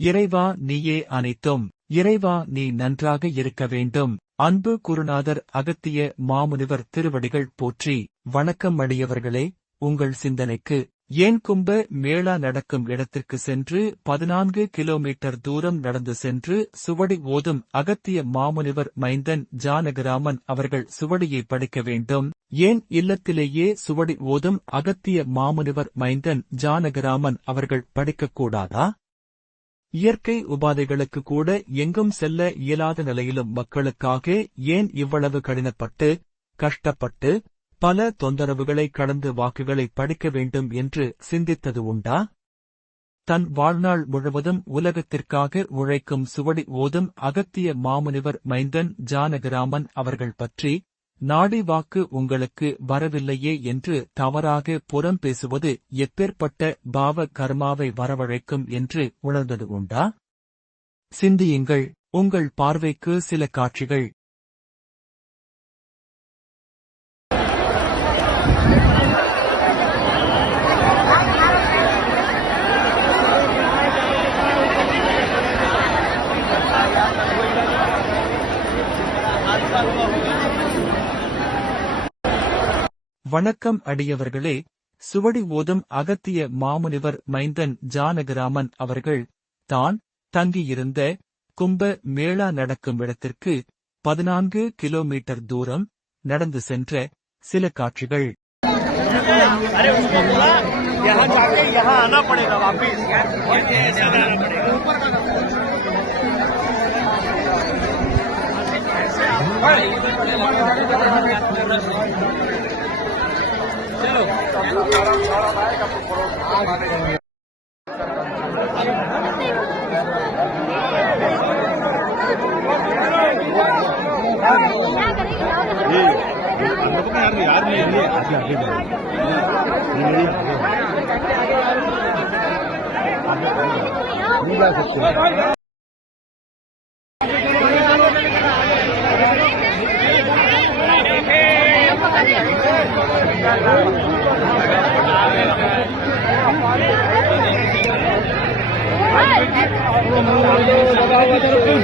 இறைவா நீயே அனைத்தும். இறைவா நீ நன்றாக இருக்க வேண்டும். அன்பு குருநாதர் அகத்திய மாமுனிவர் திருவடிகள் போற்றி. வணக்கம் அடியவர்களே, உங்கள் சிந்தனைக்கு ஏன் கும்ப மேளா நடக்கும் இடத்திற்கு சென்று 14 கிலோமீட்டர் தூரம் நடந்து சென்று சுவடி ஓதும் அகத்திய மாமுனிவர் மைந்தன் ஜானகிராமன் அவர்கள் சுவடியை படிக்க வேண்டும்? ஏன் இல்லத்திலேயே சுவடி ஓதும் அகத்திய மாமுனிவர் மைந்தன் ஜானகிராமன் அவர்கள் படிக்கக்கூடாதா? இயற்கை உபாதைகளுக்கு கூட எங்கும் செல்ல இயலாத நிலையிலும் மக்களுக்காக ஏன் இவ்வளவு கடினப்பட்டு கஷ்டப்பட்டு பல தொந்தரவுகளை கடந்து வாக்குகளை படிக்க வேண்டும் என்று சிந்தித்தது உண்டா? தன் வாழ்நாள் முழுவதும் உலகத்திற்காக உழைக்கும் சுவடி ஓதும் அகத்திய மாமுனிவர் மைந்தன் ஜானகிராமன் அவர்கள் பற்றி நாடி வாக்கு உங்களுக்கு வரவில்லையே என்று தவறாக புறம் பேசுவது எப்பேற்பட்ட பாவ கர்மாவை வரவழைக்கும் என்று உணர்ந்தது உண்டா? சிந்தியுங்கள். உங்கள் பார்வைக்கு சில காட்சிகள். வணக்கம் அடியவர்களே, சுவடி ஓதும் அகத்திய மாமுனிவர் மைந்தன் ஜானகிராமன் அவர்கள் தான் தங்கியிருந்த கும்ப மேளா நடக்கும் இடத்திற்கு 14 கிலோமீட்டர் தூரம் நடந்து சென்ற சில காட்சிகள்.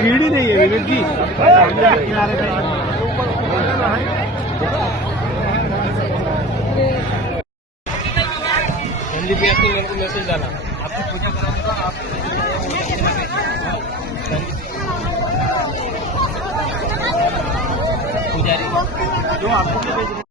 भीड़ ही नहीं है विवेक जी, किनारे पे हिंदी पे अपने लोगों को मैसेज डाला, आपकी पूजा कराऊंगा, आप पुजारी जो आपको